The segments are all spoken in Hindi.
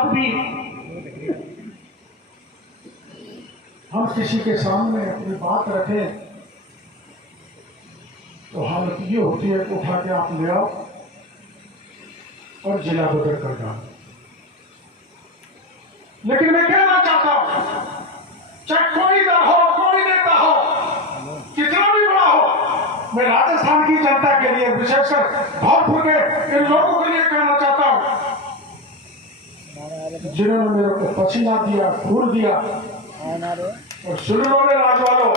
बाद भी हम किसी के सामने अपनी बात रखें तो हालत ये होती है कि उठा के आप ले आओ और जिला बदल कर जाओ। लेकिन मैं कहना चाहता हूं, चाहे कोई दल हो, कोई नेता हो, कितना भी बड़ा हो, मैं राजस्थान की जनता के लिए, विशेषकर भरतपुर के इन लोगों के लिए कहना चाहता हूं जिन्होंने मेरे को पसीना दिया, खून दिया। और सुन लो राज वालों,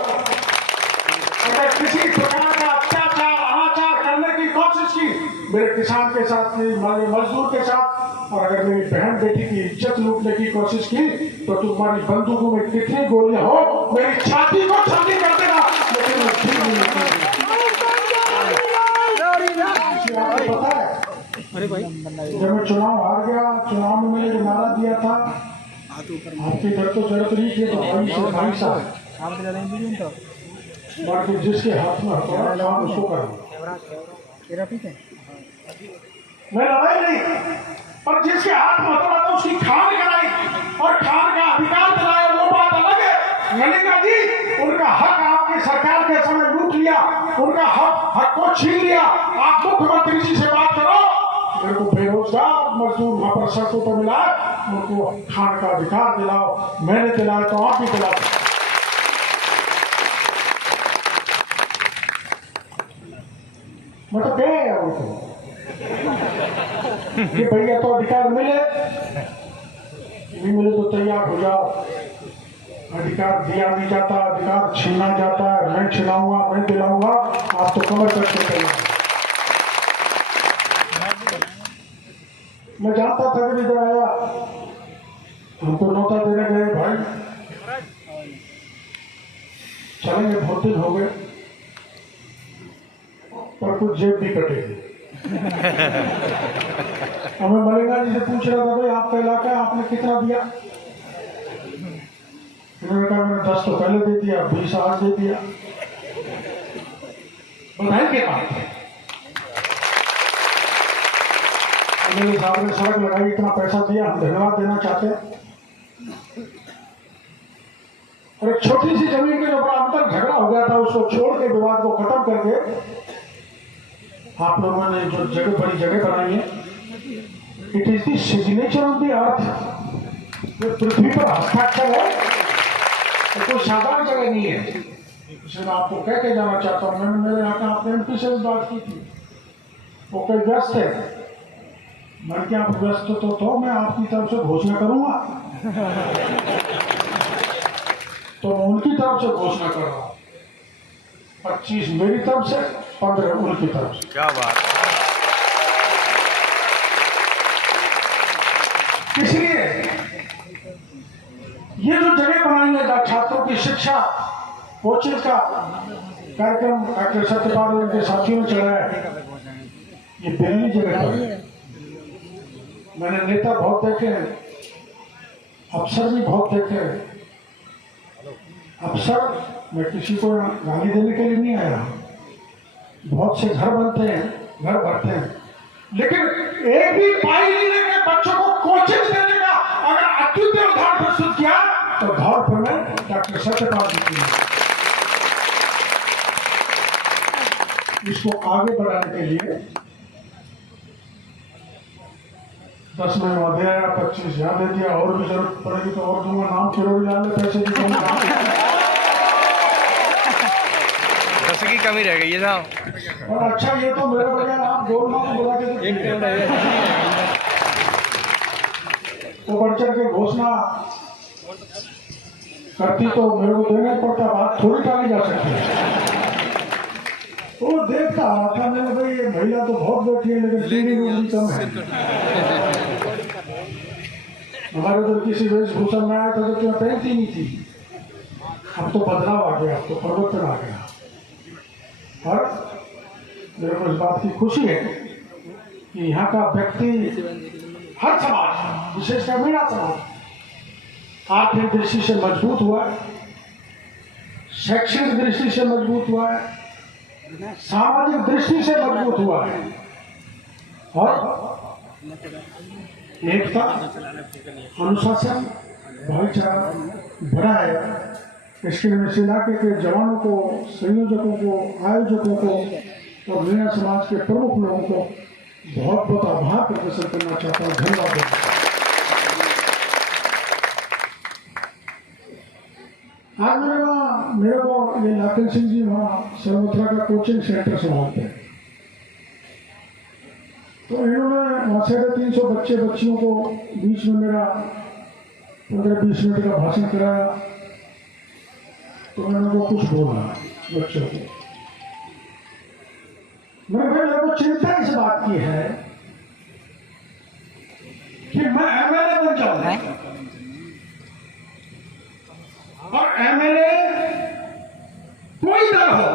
अगर किसी प्रकार का अत्याचार, अनाचार करने की कोशिश की मेरे किसान के साथ, मेरे मजदूर के साथ, और अगर मेरी बहन बेटी की इज्जत लूटने की कोशिश की तो तुम्हारी बंदूकों में कितनी गोलियां हो, मेरी छाती को छाती कर देना, लेकिन मैं ठीक नहीं करूंगा। आपको पता है, अरे भाई जब मैं चुनाव हार गया, चुनाव में मैंने जो नारा दिया था, आपके घर तो जरूरत नहीं थी, तो भाई साहब बाकी जिसके हाथ में हथौड़ा काम उसको करो। ठीक है, मैं लड़ाई नहीं, पर जिसके हाथ में हथौड़ा था उसकी खान कराई और खान का अधिकार दिलाया, वो बात अलग है। मलिका जी, उनका हक आपकी सरकार के समय लूट लिया, उनका हक को छीन लिया। आप मुख्यमंत्री जी से बात करो, मेरे को बेरोजगार मजदूर वहां पर सड़कों पर मिला, उनको खान का अधिकार दिलाओ। मैंने दिलाया तो आप भी दिलाओ। मतलब गए उनको कि भैया तो अधिकार मिले, नहीं मिले तो तैयार हो जाओ। अधिकार दिया नहीं जाता, अधिकार छीना जाता है। मैं छिनाऊंगा, मैं दिलाऊंगा, आप तो कमर करके तैयार। मैं जानता था कि इधर आया, हमको नौता देने गए, भाई चलेंगे, बहुत दिन हो गए, पर कुछ जेब भी कटेगी। हमें मलिका जी से पूछ रहा था, भाई आपका इलाका है, आपने कितना दिया? उन्होंने कहा मैंने 10 तो पहले दे दिया, 20 आज दे दिया। बधाई के बात है, मेरे साहब ने सड़क लगाई, इतना पैसा दिया, हम धन्यवाद देना चाहते हैं। और एक छोटी सी जमीन के जो बड़ा अंतर झगड़ा हो गया था, उसको छोड़ के, विवाद को खत्म करके आप लोगों ने जो जगह, बड़ी जगह बनाई है, it is the signature of the earth. जो पृथ्वी पर हस्ताक्षर है, तो कोई साधारण जगह नहीं है। इसलिए मैं आपको कह के जाना चाहता हूँ, मैंने मेरे यहाँ का अपने एमपी से भी बात की थी, वो कई व्यस्त है। मैं क्या व्यस्त तो मैं आपकी तरफ से घोषणा करूंगा, तो मैं उनकी तरफ से घोषणा कर रहा हूँ, 25 मेरी तरफ से, 15 उनकी तरफ से। क्या बात। इसलिए ये जो जगह बनाई है, छात्रों की शिक्षा, कोचिंग का कार्यक्रम डॉक्टर सत्यपाल उनके साथियों ने चलाया है, ये पहली जगह पर है। मैंने नेता बहुत देखे हैं, अफसर भी बहुत देखे हैं। अफसर, मैं किसी को गाली देने के लिए नहीं आया, बहुत से घर बनते हैं, घर भरते हैं, लेकिन एक भी पाई नहीं लेके बच्चों को कोचिंग देने का अगर अद्वितीय उदाहरण प्रस्तुत किया तो धौलपुर में डॉक्टर सत्यपाल जी। इसको आगे बढ़ाने के लिए 10 में वहां दे आया, 25 यहाँ दे दिया, और भी जरूरत पड़ेगी तो और दूंगा, नाम किरोड़ी डाल ले, पैसे की कमी रह गई है साहब। और अच्छा, ये तो मेरे बगैर आप गोल नाम बुला के तो बढ़ चढ़ के घोषणा करती तो मेरे को देना ही पड़ता, बात थोड़ी टाली जा सकती है। वो देखता था मैंने, भाई ये महिला तो बहुत बैठी है, लेकिन सीढ़ी भी कम है। हमारे तो किसी वेशभूषा में आया था तो क्या पहनती नहीं थी, अब तो बदलाव आ गया, अब तो परिवर्तन आ गया। और मेरे को इस बात की खुशी है कि यहाँ का व्यक्ति, हर समाज, विशेषकर मेरा समाज आर्थिक दृष्टि से मजबूत हुआ है, शैक्षणिक दृष्टि से मजबूत हुआ है, सामाजिक दृष्टि से मजबूत हुआ है। और एकता, अनुशासन, भाईचारा बड़ा है। इसके लिए इस इलाके के जवानों को, संयोजकों को, आयोजकों को और मीणा समाज के प्रमुख लोगों को बहुत बहुत आभार प्रदर्शन करना चाहता हूँ। धन्यवाद। आज मेरे को ये लाखन सिंह जी वहाँ सर्वोत्तरा का कोचिंग सेंटर संभालते हैं, तो इन्होंने वहाँ से 300 बच्चे बच्चियों को बीच में मेरा 15-20 मिनट का भाषण कराया। तो मैंने उनको कुछ बोला बच्चों को, मेरे को चिंता इस बात की है कि मैं एमएलए बन जाऊं और एमएलए कोई दल हो,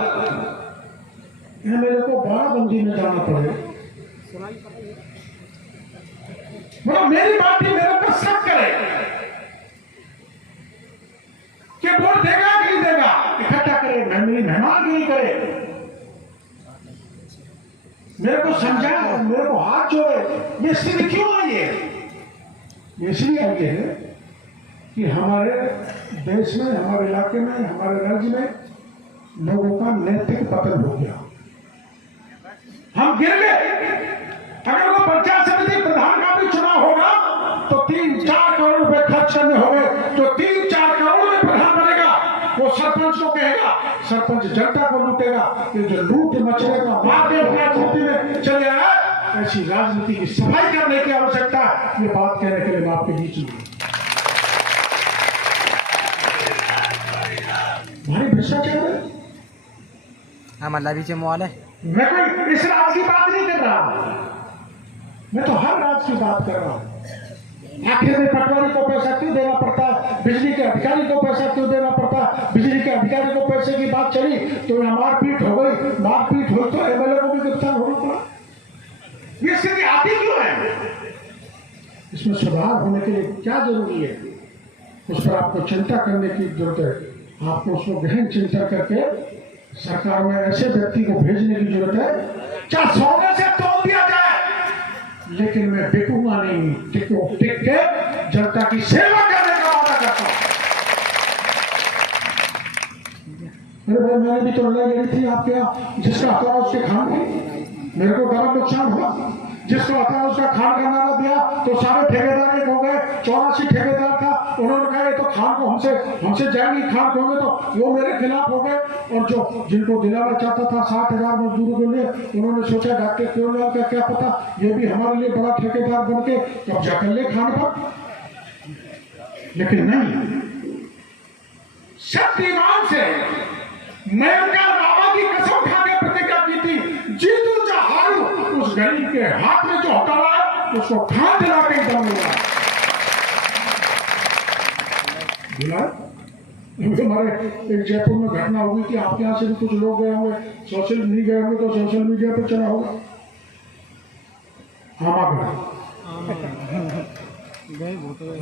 एमएलए को बाराबंदी में जाना पड़े। मतलब मेरी बात ही मेरे पर शक करे कि वोट देगा कि नहीं देगा, इकट्ठा करे, मेरी मेहमानगिरी करे, मेरे को समझा, मेरे को हाथ जोड़े। ये स्थिति क्यों आई है? ये इसलिए आई है कि हमारे देश में, हमारे इलाके में, हमारे राज्य में लोगों का नैतिक पतन हो गया। हम गिर गए। अगर वो पंचायत समिति प्रधान का भी चुनाव होगा तो 3-4 करोड़ रुपए खर्च करने होंगे। जो 3-4 करोड़ में प्रधान बनेगा वो सरपंच को कहेगा, सरपंच जनता को लूटेगा। ये जो लूट मचलेगा, माफिया राजनीति में चले आया, ऐसी राजनीति की सफाई करने की आवश्यकता है। ये बात कहने के लिए मैं आपके बीच में भारी भ्रष्टाचार है। हमारा बीच मॉल है। मैं कोई इस राज्य की बात नहीं कर रहा, मैं तो हर राज्य की बात कर रहा हूं। आखिर में पटवारी को पैसा क्यों देना पड़ता है, बिजली के अधिकारी को पैसा क्यों देना पड़ता है? बिजली के अधिकारी को पैसे की बात चली तो यहाँ मारपीट हो गई, मारपीट हुई तो एमएलए को भी गिरफ्तार होना पड़ा। ये स्थिति आती क्यों है? इसमें सुधार होने के लिए क्या जरूरी है, उस पर आपको चिंता करने की जरूरत है। आपको उसको गहन चिंता करके सरकार में ऐसे व्यक्ति को भेजने की जरूरत है, चाहे सोने से तोड़ दिया जाए, लेकिन मैं बिकूंगा नहीं, टिक के जनता की सेवा करने का वादा करता हूं। मेरे भाई, मैंने भी तो लड़ाई लड़ी थी आपके यहाँ, जिसका हथा उसके खान की, मेरे को बड़ा नुकसान हुआ। जिसको हथा उसका खान का नारा दिया तो सारे ठेकेदार एक हो गए, 84 ठेकेदार था। उन्होंने कहा तो खान को हमसे जाएंगे, खान को होंगे तो वो मेरे खिलाफ हो गए। और जो जिनको दिलाना चाहता था 60,000 मजदूरों के लिए, उन्होंने सोचा डॉक्टर केवललाल का क्या पता, ये भी हमारे लिए बड़ा ठेकेदार बन के कब्जा कर ले खान पर। लेकिन नहीं, शक्तिमान से मैं उनका बाबा की कसम खा के प्रतिज्ञा की थी, जीतू चाहे हारू, उस गरीब के हाथ में जो हथौड़ा है उसको खान दिला के दम मिला। हमारे एक जयपुर में घटना हुई कि आपके यहाँ से भी कुछ लोग गए होंगे, सोशल नहीं गए होंगे तो सोशल मीडिया पर चला होगा।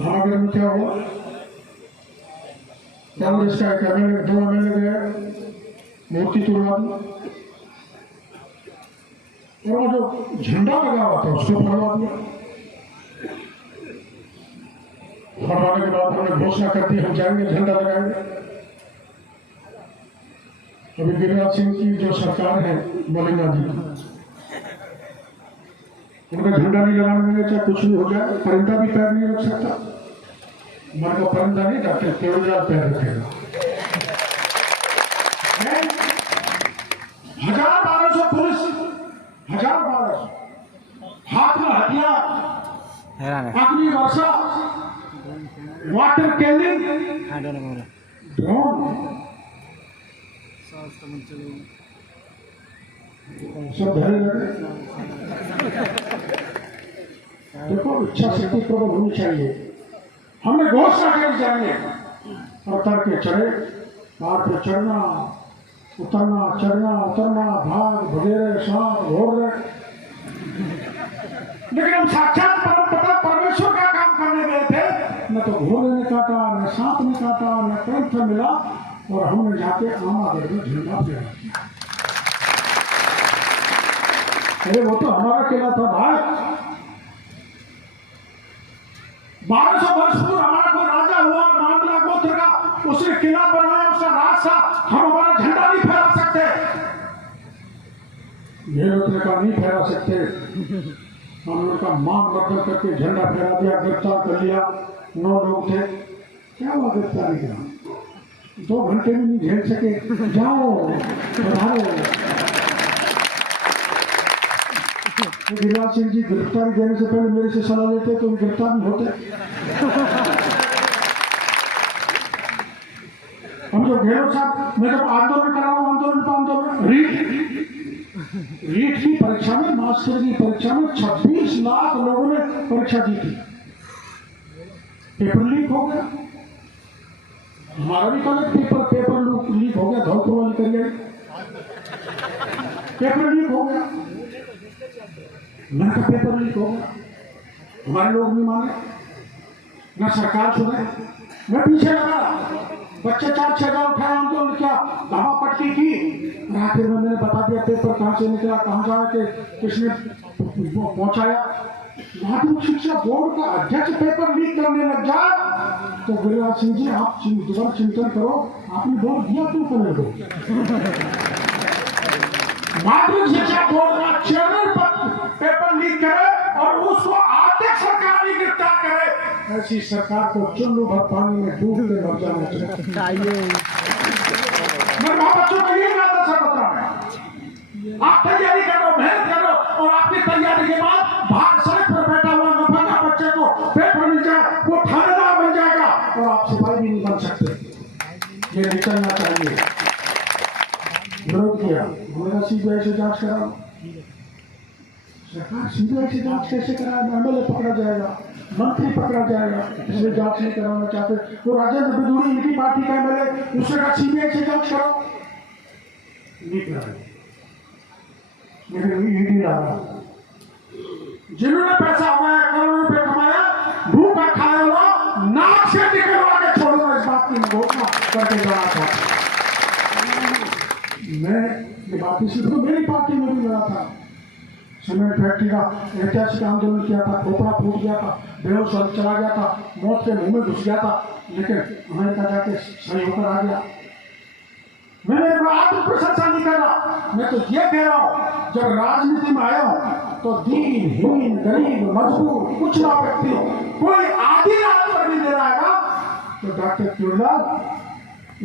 हामागढ़ में क्या हुआ? कांग्रेस का एक एमएलए, 2 एमएलए गए, मूर्ति तोड़वा दी और जो झंडा लगा हुआ था उसको फड़वा दिया। फड़वाने के बाद हमने घोषणा कर दी हम जाएंगे, झंडा लगाएंगे। अभी गिरिराज सिंह की जो सरकार है मलिंगा जी, उनका झंडा नहीं लगाने देंगे, चाहे कुछ भी हो जाए। परिंदा भी पैर नहीं रख सकता, मन को परिंदा नहीं, डॉक्टर केवललाल पैर रखेगा। 1000-1200 पुलिस, 1000-1200 हाथ में हथियार, अग्नि वर्षा, वाटर कैनिंग, ड्रोन, सब धरे लगे। देखो, इच्छा शक्ति प्रबल होनी चाहिए। हमने घोषणा कर जाएंगे और उतर के चढ़े, पहाड़ पे चढ़ना, उतरना, चढ़ना, उतरना, भाग भगेरे, सांप घोर रहे। लेकिन हम साक्षात परमेश्वर का काम करने गए थे। न तो घोड़े ने काटा, न सांप ने काटा, न कंठ मिला, और हमने जाके आमागढ़ में झंडा फहरा दिया। अरे वो तो हमारा किला था भाई, 1200 वर्ष पूर्व हमारा कोई राजा हुआ मांडला गोत्र का, उसने किला बनाया, उसका राज था, हम हमारा झंडा नहीं फहरा सकते। गहलोत का नहीं फहरा सकते। हम लोग का मांग मर्दन करके झंडा फहरा दिया, गिरफ्तार कर लिया। 9 लोग थे, क्या हुआ गिरफ्तारी का? 2 घंटे में नहीं झेल सके, जाओ पधारो। गिरिराज सिंह जी गिरफ्तारी देने से पहले मेरे से सलाह लेते तो गिरफ्तार नहीं होते। हम जो गहलोत साहब, मैं जब आंदोलन करा रहा हूँ, आंदोलन रीट की परीक्षा में, मास्टर की परीक्षा में 26 लाख लोगों ने परीक्षा दी थी। पेपर लीक हो गया, हमारा भी कल पेपर लीक हो गया, धौलपुर वाली करिए पेपर लीक हो गया, मैं तो पेपर लीक हो गया, हमारे लोग नहीं माने, न सरकार सुने। मैं पीछे लगा, बच्चे 4-6 हजार उठाए, आंदोलन किया, धावा पट्टी की, आखिर में मैंने बता दिया पेपर कहाँ से निकला, कहाँ जा के किसने पहुंचाया। माध्यमिक शिक्षा बोर्ड का अध्यक्ष पेपर लीक करने लग जाए तो गिरिराज सिंह जी आप दोबारा चिंतन करो, आपने बोर्ड दिया क्यों करने दो। माध्यमिक शिक्षा बोर्ड का चेयरमैन पेपर लीक करे और उसको अध्यक्ष सरकार भी गिरफ्तार करे, ऐसी सरकार को चुल्लू भर पानी में डूब के मर जाना चाहिए। मैं बच्चों को ये बात सर बता रहा हूं, आप तैयारी करो, मेहनत करो, और आपकी तैयारी के बाद बाहर सड़क पर बैठा हुआ नफा बच्चे को पेपर मिल जाए, वो थानेदार बन जाएगा और आप सिपाही भी नहीं बन सकते। ये निकलना चाहिए। विरोध किया, हमारा सीबीआई से जांच करा। सरकार सीबीआई से जांच कैसे कराएगा? एमएलए पकड़ा जाएगा, मंत्री पकड़ा जाएगा, इसलिए जांच नहीं कराना चाहते। तो राजेंद्र बिदूरी इनकी पार्टी का एमएलए, उसने कहा सीबीआई से जांच करो, नहीं कराया, लेकिन ईडी ला रहा। जिन्होंने पैसा कमाया, करोड़ों रुपए कमाया, भूखा खाया हुआ, नाक से निकलवा के छोड़ूंगा, इस बात की घोषणा करके जाना चाहता। मैं ये बात सिर्फ तो मेरी पार्टी में भी लड़ा था। सीमेंट फैक्ट्री का ऐतिहासिक आंदोलन किया था, खोपड़ा फूट गया था, बेहोश चला गया था, मौत के मुंह में घुस गया था, लेकिन अमेरिका जाके सही होकर आ गया। मैंने आत्म प्रशंसा नहीं कर रहा, मैं तो ये कह रहा हूं, जब राजनीति में आया हूं तो दीनहीन, गरीब, मजबूर, कुछ ना व्यक्ति हो, कोई आधी रात पर भी दे रहेगा तो डॉक्टर क्यूरलाल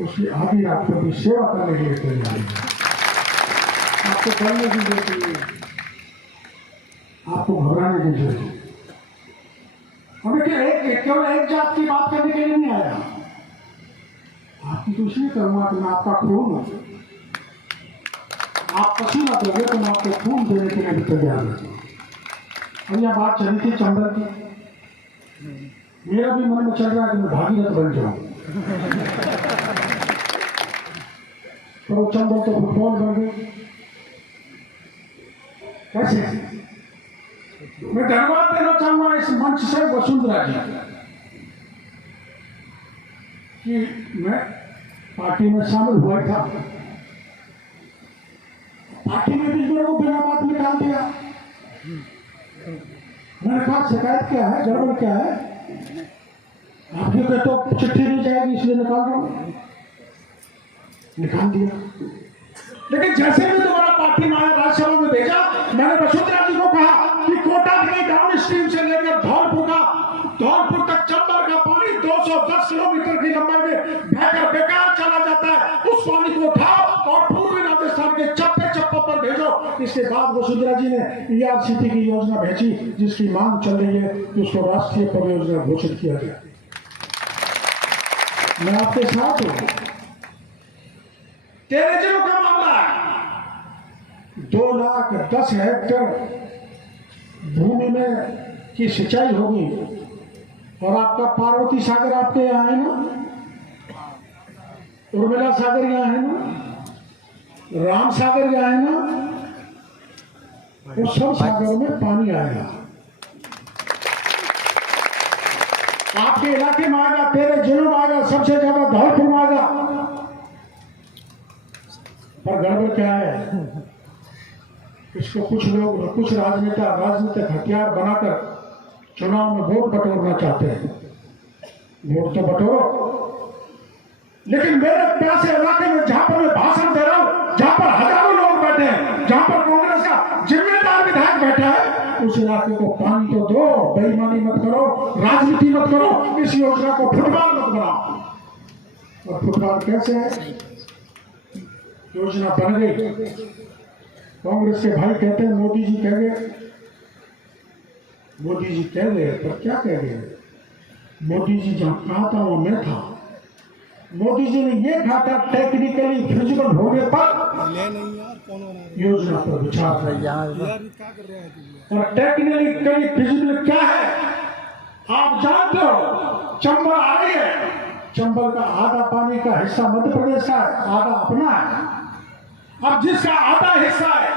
उसकी आधी रात पर भी सेवा करने के लिए तैयार है। आपको करने की जरूरत नहीं है, आपको घबराने की जरूरत है। हमें केवल एक जात की बात करने के लिए नहीं आया, आपकी तो इसलिए करूंगा कि मैं आपका खून हूं, आप पसीना दोगे तो मैं आपको खून देने के लिए भी तैयार हूं। और यह बात चली थी चंबल की, मेरा भी मन में चल रहा है कि मैं भागीरथ बन जाऊं, तो चंबल तो फुटबॉल बन गई। कैसे? मैं धन्यवाद देना चाहूंगा इस मंच से वसुंधरा जी कि मैं पार्टी में शामिल हुआ था, पार्टी में भी मेरे को बिना बात निकाल दिया। मैंने कहा शिकायत क्या है, गड़बड़ क्या है? आप जो कहते हो चिट्ठी नहीं जाएगी इसलिए निकाल रहा हूं, निकाल दिया। लेकिन जैसे भी दोबारा पार्टी में आया, राज्यसभा में भेजा, मैंने वसुंधरा जी को कहा कि कोटा की डाउन स्ट्रीम से लेकर धौलपुर तक चंबल का पानी 210 किलोमीटर की लंबाई में बहकर बेकार चला जाता है, उस पानी को उठाओ और पूर्वी राजस्थान के चप्पे पर भेजो। इसके बाद वसुंधरा जी ने ERCP की योजना भेजी, जिसकी मांग चल रही है कि उसको राष्ट्रीय परियोजना घोषित किया जाए। मैं आपके साथ हूं। 13 जिलों का मामला है, 2,10,000 हेक्टेयर भूमि में की सिंचाई होगी, और आपका पार्वती सागर आपके यहाँ है ना, उर्मिला सागर यहाँ है ना, राम सागर यहाँ है ना, वो सब सागरों में पानी आएगा। आपके इलाके में आएगा, 13 जिलों में आएगा, सबसे ज्यादा धौलपुर में आएगा। पर गड़बड़ क्या है, इसको कुछ लोग, कुछ राजनीतिक हथियार बनाकर चुनाव में वोट बटोरना चाहते हैं, वोट तो बटोरो, लेकिन मेरे प्यासे इलाके में जहां पर मैं भाषण दे रहा हूं, जहां पर हजारों लोग बैठे हैं, जहां पर कांग्रेस का जिम्मेदार विधायक बैठा है, उस इलाके को पानी तो दो, बेईमानी मत करो, राजनीति मत करो, इस योजना को फुटबॉल मत बनाओ। और फुटबॉल कैसे है? योजना बन गई, कांग्रेस के भाई कहते हैं मोदी जी कह गए, मोदी जी कह गए, पर क्या कह गए? मोदी जी जहां कहा था वो मैं था। मोदी जी ने ये कहा था टेक्निकली फिजिबल होने पर योजना पर विचार और टेक्निकली फिजिबल क्या है आप जानते हो? चंबल आ रही है, चंबल का आधा पानी का हिस्सा मध्य प्रदेश का है, आधा अपना है। अब जिसका आधा हिस्सा है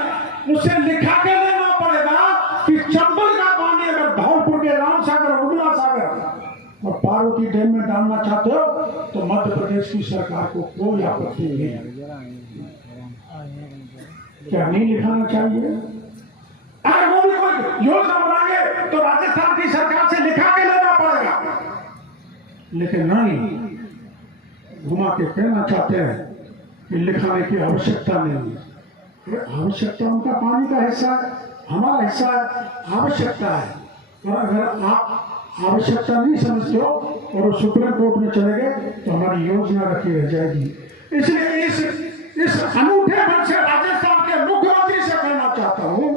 उसे लिखा के देना पड़ेगा कि चंबल का पानी अगर धौलपुर के राम सागर, उगला सागर और पार्वती डैम में डालना चाहते हो तो मध्य प्रदेश की सरकार को कोई आपत्ति नहीं है। क्या नहीं लिखाना चाहिए? अगर वो भी कोई योजना बनाएंगे तो राजस्थान की सरकार से लिखा के लेना पड़ेगा, लेकिन नहीं, घुमा के कहना चाहते हैं कि लिखाने की आवश्यकता नहीं है। आवश्यकता उनका पानी का हिस्सा है, हमारा हिस्सा है, आवश्यकता है। और अगर आप आवश्यकता नहीं समझते हो और सुप्रीम कोर्ट में चले गए तो हमारी योजना रखी रह जाएगी। इसलिए इस अनूठे मन से राजस्थान के मुख्यमंत्री से कहना चाहता हूं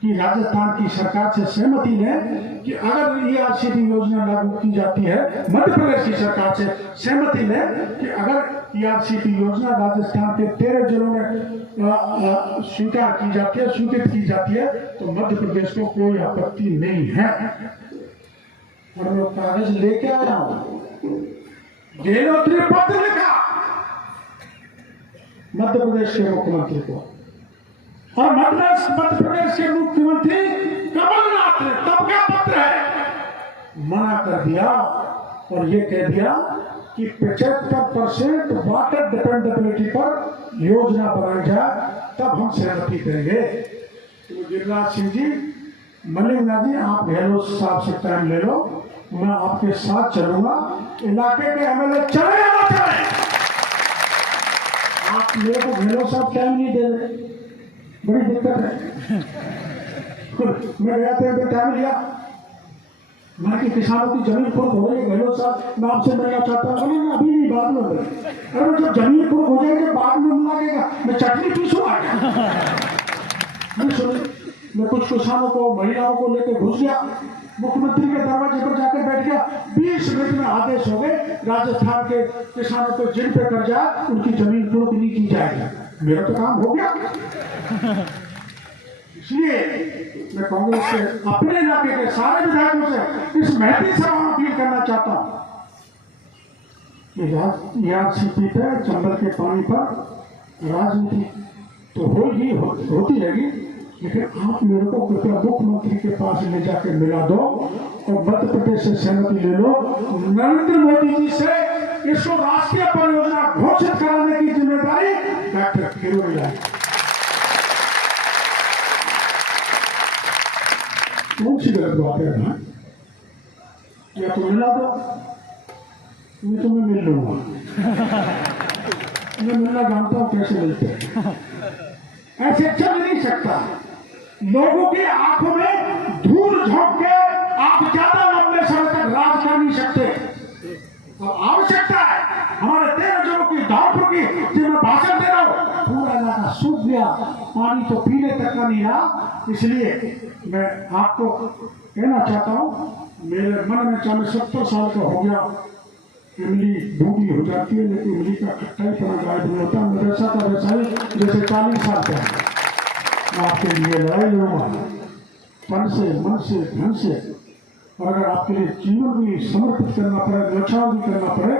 कि राजस्थान की सरकार से सहमति लें कि अगर ईआरसीटी योजना लागू की जाती है, मध्य प्रदेश की सरकार से सहमति लें कि अगर ईआरसीटी योजना राजस्थान के 13 जिलों में स्वीकार की जाती है, स्वीकृत की जाती है, तो मध्य प्रदेश को कोई आपत्ति नहीं है। और मैं कागज लेके आया हूं, गहलोत ने पत्र लिखा मध्य प्रदेश के मुख्यमंत्री को, और मध्य प्रदेश के मुख्यमंत्री कमलनाथ ने तब का पत्र है, मना कर दिया और ये कह दिया कि 75% वाटर डिपेंडेबिलिटी पर योजना बनाई जाए, तब हम सहमति करेंगे। तो गिरिराज सिंह जी, मलिंगा जी, आप गहलोत साहब से टाइम ले लो, मैं आपके साथ चलूंगा। इलाके के एमएलए चले या ना चले, आप मेरे को गहलोत साहब टाइम नहीं दे रहे, बड़ी दिक्कत है। मैं गया था, टाइम लिया, मैं कि किसानों की जमीन खुर्द हो रही है, गहलोत साहब मैं आपसे मिलना चाहता हूँ। अभी नहीं, बाद में मिले। अरे जब जमीन खुर्द हो जाएगी बाद में मिल लगेगा, मैं चटनी पीसूंगा। मैं कुछ किसानों को, महिलाओं को लेकर घुस गया, मुख्यमंत्री के दरवाजे पर जाकर बैठ गया। 20 मिनट में आदेश हो गए, राजस्थान के किसानों को जिन पे कर्जा उनकी जमीन खुर्द नहीं की जाएगी। मेरा तो काम हो गया। इसलिए मैं कांग्रेस से, अपने इलाके के सारे विधायकों से इस महती सभा में अपील करना चाहता हूं कि ईआरसीटी पे, चंबल के पानी पर राजनीति तो होती रहेगी, लेकिन आप मेरे को कृपया मुख्यमंत्री के पास ले जाके मिला दो और मध्य प्रदेश से सहमति ले लो। नरेंद्र मोदी जी से इसको राष्ट्रीय परियोजना घोषित कराने की जिम्मेदारी डॉक्टर किरोड़ी है। कौन सी गलत बात है ना? या तो मिला दो, मैं तुम्हें मिल लूंगा। मैं मिलना जानता हूं कैसे मिलते हैं, ऐसे चल नहीं सकता। लोगों की आंखों में धूल झोंक के आप ज्यादा लंबे समय तक राज कर नहीं सकते। तो आवश्यकता है हमारे 13 जिलों की, धौलपुर की, जिनमें भाषण दे रहा हूं, पूरा इलाका सूख गया, पानी तो पीने तक का नहीं रहा। इसलिए मैं आपको कहना चाहता हूं, मेरे मन में, चाहे 70 साल का हो गया, इमली बूढ़ी हो जाती है लेकिन इमली का खट्टाई पना गायब नहीं होता। मदरसा का व्यवसाय जैसे 40 साल का है, मैं आपके लिए लड़ाई लड़ूंगा, तन से, मन से, धन से। और अगर आपके लिए जीवन भी समर्पित करना पड़े, न्यौछावर भी करना पड़े,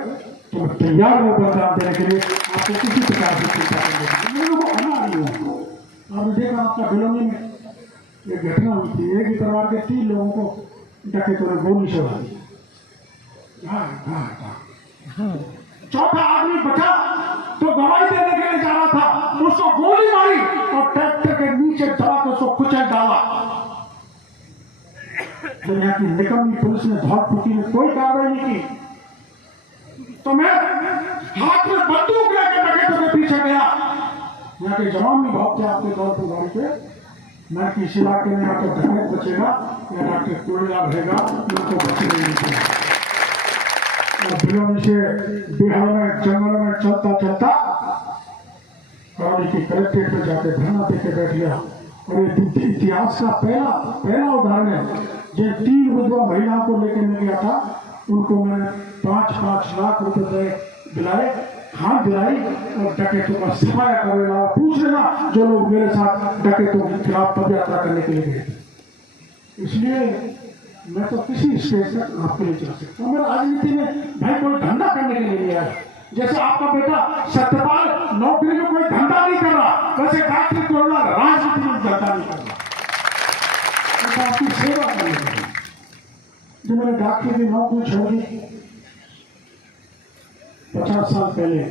तो मैं तैयार हूँ बलिदान देने के लिए। आपको किसी प्रकार की चिंता करने की आना नहीं हो। आपने देखा आपका बिलोनी में एक घटना हुई थी, एक ही परिवार के 3 लोगों को डकैतों ने गोली चला दी। चौथा आदमी बचा तो दवाई देने के लिए जा रहा था, उसको गोली मारी और ट्रैक्टर के नीचे दबा के उसको कुचल डाला। तो यहाँ की निकम्मी पुलिस ने धौलपुर में कोई कार्रवाई नहीं की। तो मैं हाथ में बंदूक लेकर डकैतों के पीछे गया। यहाँ के जवान भी बहुत थे आपके धौलपुर गाड़ी पे। मैं किसी इलाके में आकर डकैत बचेगा या डॉक्टर कोयला रहेगा, उनको बचने नहीं देगा। और बिलोनी से बिहार में जंगल में चलता चलता करौली की कलेक्ट्रेट पे जाके धरना देके बैठ गया। और ये इतिहास का पहला उदाहरण है। जो 3 विधवा महिलाओं को लेकर मैं गया था, उनको मैंने 5-5 लाख रुपए दिलाए, हाथ दिलाई और डकैतों का सफाया करने वाला पूछ लेना जो लोग मेरे साथ डकैतों के खिलाफ पद यात्रा करने के लिए गए थे। इसलिए मैं तो किसी स्टेज तक आपको नहीं चल सकता। मैं राजनीति में भाई कोई धंधा करने के लिए नहीं आया। जैसे आपका बेटा सत्यपाल नौकरी में कोई धंधा नहीं कर रहा, वैसे डॉक्टर कोरोना राजनीति में धंधा नहीं कर रहा, तो आपकी सेवा करने के लिए। जो मैंने डॉक्टर की नौकरी छोड़ दी 50 साल पहले,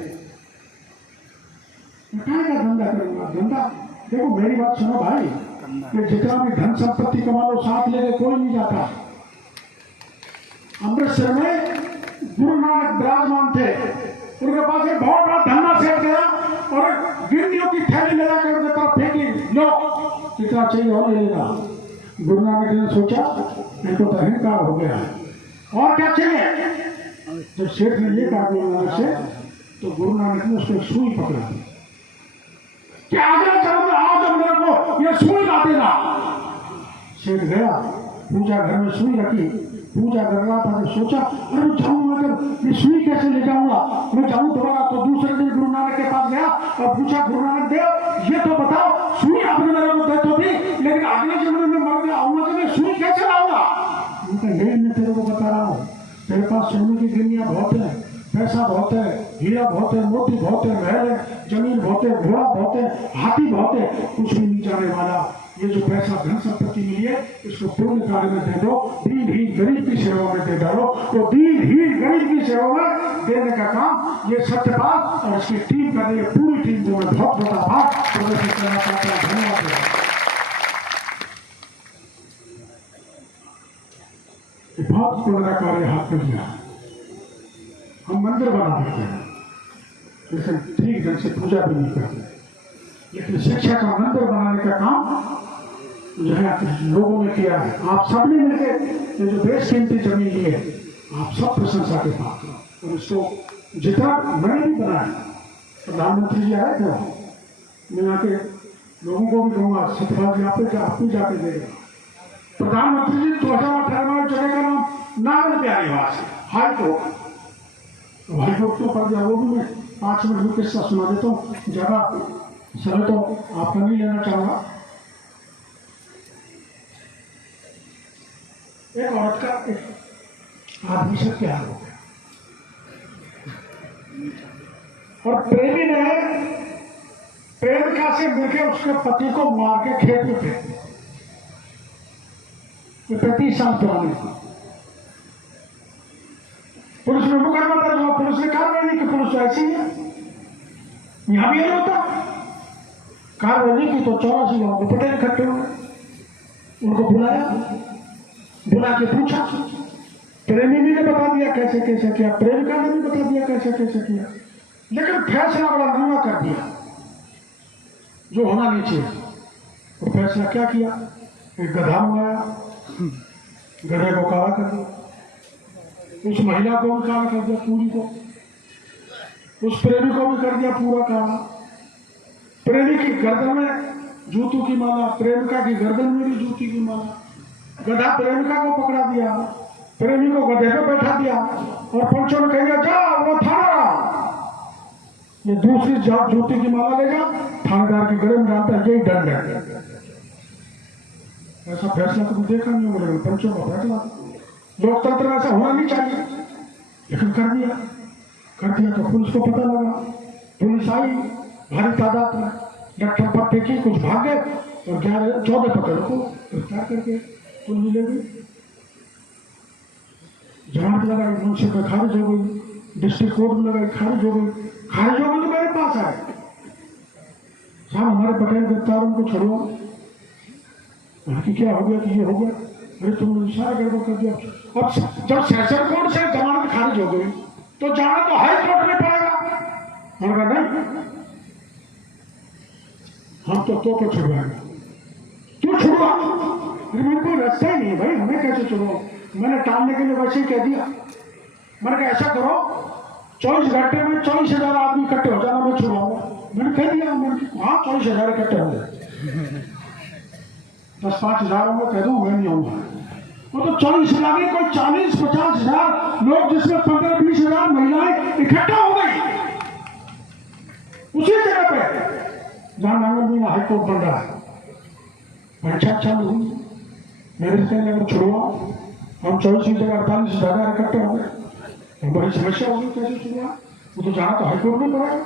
क्या धंधा करूंगा? धंधा देखो, मेरी बात सुनो भाई, कि जितना भी धन संपत्ति कमा लो साथ लेके कोई नहीं जाता। अमृतसर में गुरु नानक विराजमान थे, उनके पास एक बहुत बड़ा धन्ना सेठ गया और गिरनियों की थैली ले जाकर उनके तरफ फेंकी, लो कितना चाहिए और ले लेगा। गुरु नानक ने सोचा इनको तो अहंकार हो गया है और क्या चाहिए। जब सेठ ने ये कहा गुरु नानक से, तो गुरु नानक ने उसको सुई पकड़ा दी कि आगे चलो आओ, जब मेरे को ये सुई ला देना। सेठ गया, पूजा घर में सुई रखी, पूजा कर रहा था। तो सोचा अरे जाऊंगा जब ये सुई कैसे ले जाऊंगा, मैं जाऊं दोबारा। तो दूसरे दिन गुरु नानक के पास गया और पूछा, गुरु नानक देव ये तो बताओ, सुई आपने मेरे को दे तो दी, लेकिन अगले जन्म में मर गया आऊंगा तो मैं सुई कैसे लाऊंगा? यही मैं तेरे को बता रहा हूँ, तेरे पास सोने की गिरनियां बहुत है, पैसा बहुत है, हीरा बहुत है, मोती बहुत है, महल है, जमीन बहुत है, घोड़ा बहुत है, हाथी बहुत है, कुछ भी नहीं जाने वाला। ये जो पैसा धन संपत्ति मिली है, इसको पुण्य कार्य में दे दो, दीनहीन गरीब की सेवा में दे डालो। तो दीनहीन गरीब की सेवा में देने का काम ये सत्यपाल और इसकी टीम कर रही है, पूरी टीम को मैं बहुत बड़ा भाग प्रदर्शित करना चाहता हूँ। धन्यवाद। बहुत पुण्य कार्य हाथ में लिया। हम मंदिर बना देते हैं, लेकिन ठीक ढंग से पूजा भी नहीं करते। लेकिन शिक्षा का मंदिर बनाने का काम जो है लोगों ने किया है। आप सबने मिलकर ये जो बेशकीमती जमीन ली है, आप सब प्रशंसा के पात्र हो। और इसको जितना मैंने भी बनाया, प्रधानमंत्री जी आए थे, मैं यहाँ के लोगों को भी कहूँगा, सत्यपाल जी आप भी जाके देगा। प्रधानमंत्री जी 2018 में जगह का नाम नागल प्यारी निवास है, हाईकोर्ट। हाईकोर्ट क्यों कर दिया वो भी मैं 5 मिनट में किस्सा सुना देता हूँ। ज़्यादा समय तो आपका नहीं लेना चाहूँगा। एक औरत का एक आदमी से प्यार हो गया और प्रेमी ने प्रेमिका से मिलकर उसके पति को मार के खेत में फेंक दिया। 35 साल पुरानी थी। पुलिस ने मुकदमा दर्ज हुआ, पुलिस ने कार्रवाई नहीं की। पुलिस ऐसी है, यहां भी नहीं होता। कार्रवाई नहीं की तो 84 लोगों को पटेल इकट्ठे हुए, उनको बुला के पूछा। प्रेमी ने बता दिया कैसे कैसे किया, प्रेमिका ने भी बता दिया कैसे कैसे किया, लेकिन फैसला बड़ा नंगा कर दिया जो होना नहीं चाहिए। तो फैसला क्या किया, एक गधा मंगाया, गधे को काला कर दिया, उस महिला को भी काला कर दिया पूरी को, उस प्रेमी को भी कर दिया पूरा काला। प्रेमी की गर्दन में जूतों की माला, प्रेमिका की गर्दन में भी जूती की माला। गधा प्रेमिका को पकड़ा दिया, प्रेमी को गधे पे बैठा दिया और पंचों ने कह दिया जा वो थाना, ये दूसरी जूती की माला ले जा, थानेदार की गले में डालता है, यही दंड है। ऐसा फैसला तो देखा नहीं होगा, पंचों का फैसला। लोकतंत्र में ऐसा होना नहीं चाहिए, लेकिन कर दिया तो पुलिस को पता लगा, पुलिस आई भारी तादाद में, डॉक्टर पर फेंकी, कुछ भागे और 14 पकड़ों को गिरफ्तार करके पुलिस ले गई। जमानत लगाई, मुंशी का खारिज हो गई, डिस्ट्रिक्ट कोर्ट में लगाई, खारिज हो गई तो मेरे पास आए, साहब हमारे पटेल गिरफ्तार, उनको छोड़ो। कि क्या हो गया कि ये हो गया, अरे तुमने सारा गड़बड़ कर दिया। अब जब सेशन कोर्ट से जमानत खारिज हो गई तो जाना तो हाई कोर्ट में पड़ेगा। मैंने कहा नहीं, हम तो छुड़वाएंगे, क्यों छुड़वा? अरे मेरे कोई रास्ता ही नहीं है भाई, हमें कैसे छुड़वाओ? मैंने टालने के लिए वैसे ही कह दिया। मैंने कहा ऐसा करो 24 घंटे में 24,000 आदमी इकट्ठे हो जाना, मैं छुड़वाऊंगा। मैंने कह दिया, हाँ 24,000 इकट्ठे हो गए। 10-5,000 में कह दूँ मैं नहीं आऊंगा। वो तो 24,000 में कोई 40-50,000 लोग, जिसमें 15-20,000 महिलाएं इकट्ठा हो गई उसी जगह पे जहां नांगल हाईकोर्ट बन रहा है। परीक्षा चालू हुई, मेरे से अगर छुड़वा, हम 24 की जगह 48,000 इकट्ठे हो गए, तो बड़ी समस्या होगी। कैसे छुड़वा? वो तो जाना तो हाईकोर्ट में पड़ेगा।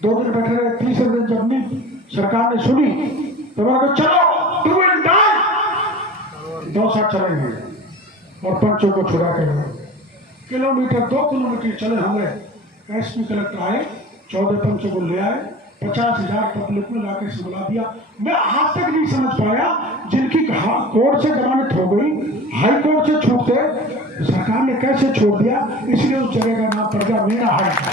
2 दिन बैठे रहे, तीसरे दिन जब नहीं सरकार ने सुनी तो मैंने कहा चलो डू एंड डाई, 2 साथ चलेंगे और पंचों को छुड़ा के 2 किलोमीटर चले होंगे। एसपी कलेक्टर आए, 14 पंचों को ले आए, 50,000 पब्लिक में लाके संभला दिया। मैं आज तक नहीं समझ पाया, जिनकी कोर्ट से जमानत हो गई, हाई कोर्ट से छूटते सरकार ने कैसे छोड़ दिया। इसलिए उस जगह का नाम पड़ गया मीना हाई था।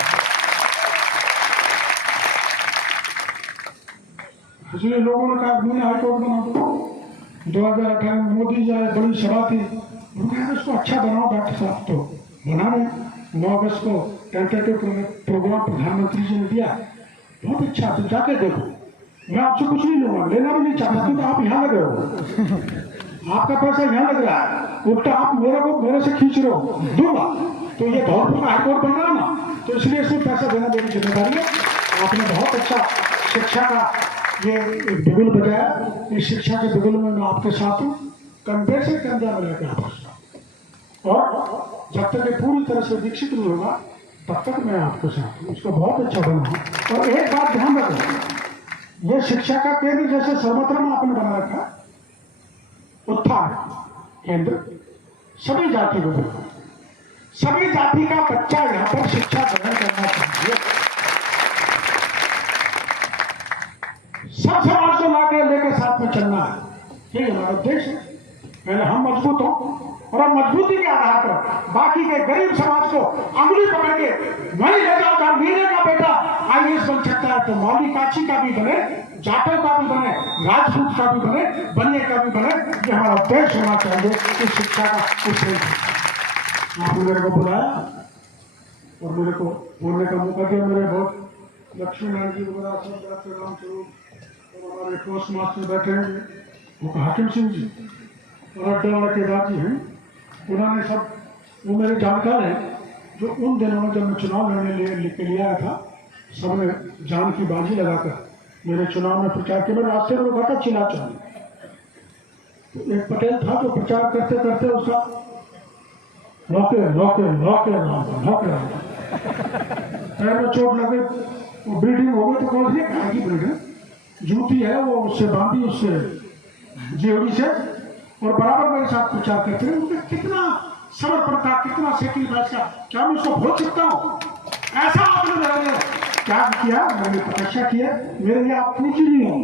इसलिए लोगों ने कहा मीना हाई कोर्ट बना दो। 2018 में मोदी जी आए, बड़ी सभा थी, उन्होंने उसको अच्छा बनाओ डॉक्टर साहब, तो बना रहे। 9 अगस्त को टेंटेटिव प्रोग्राम प्रधानमंत्री जी ने दिया, बहुत अच्छा, तो जाके देखो। मैं आपसे कुछ नहीं लूंगा, लेना भी नहीं चाहता, क्योंकि आप यहाँ लगे हो, आपका पैसा यहाँ लग रहा है, उल्टा आप मेरे से खींच रहे हो, दूंगा। तो ये धौलपुर का हाईकोर्ट बन रहा ना, तो इसलिए इसमें पैसा देना मेरी जिम्मेदारी है। आपने बहुत अच्छा शिक्षा का ये एक बिगुल बजाया। इस शिक्षा के बिगुल में मैं आपके साथ हूँ, कंधे से कंधा मिला के आपका, और जब तक ये पूरी तरह से विकसित नहीं होगा तब तक मैं आपके साथ हूँ। इसको बहुत अच्छा बना। और एक बात ध्यान रखें, ये शिक्षा का केंद्र जैसे सर्वत्र में आपने बना रखा, उत्थान केंद्र सभी जाति को, सभी जाति का बच्चा यहाँ पर शिक्षा ग्रहण करना चाहिए। सब समाज को लाकर लेकर साथ में चलना है, ये हमारा उद्देश्य है। पहले हम मजबूत हों, और हम मजबूती के आधार पर बाकी के गरीब समाज को अंगुली पकड़ के वही ले जाओ, जहां मीरे का बेटा IAS बन सकता है तो मौली काची का भी बने, जाटों का भी बने, राजपूत का भी बने, बनिए का भी बने। ये हमारा उद्देश्य होना चाहिए कि शिक्षा का उद्देश्य। आपने मेरे को बुलाया और मेरे को बोलने का मौका दिया। मेरे बहुत लक्ष्मी नारायण जी वगैरह सब डॉक्टर रामस्वरूप और हमारे पोस्ट मास्टर बैठे हैं, वो हाकिम सिंह जी और अड्डा केदार जी हैं, उन्होंने सब, वो मेरे जानकार हैं, जो उन दिनों में जब मैं चुनाव लड़ने के लिए आया था, सबने जान की बाजी लगाकर मेरे चुनाव में प्रचार किया। मैं रास्ते में रुका था चिल्ला चुनाव, तो एक पटेल था जो प्रचार करते करते उसका लौके पैर में चोट लगे, वो ब्लीडिंग हो गई। तो कौन सी कहाँ की ब्लीडिंग? जूती है, वो उससे बांधी, उससे जेवड़ी से, और बराबर मेरे साथ प्रचार करते हैं। कितना समर्पण था, कितना सेक्रीफाइस का, क्या मैं उसको भूल सकता हूँ? ऐसा आपने मेरे क्या किया, मैंने तपस्या किया। मेरे लिए आप पूजनीय हो,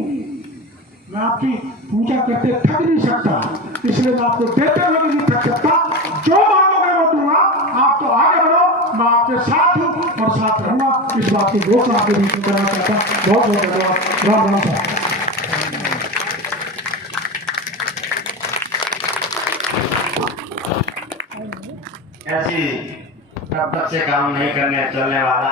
मैं आपकी पूजा करते थक नहीं सकता, इसलिए मैं आपको देते हुए नहीं थक सकता। जो मांगोगे वो दूंगा, आप तो आगे बढ़ो, मैं आपके साथ हूँ और साथ रहूंगा। इस बात की घोषणा आपके बीच में करना चाहता हूँ। बहुत बहुत धन्यवाद। राम राम साहब। ऐसी तब तक से काम नहीं करने चलने वाला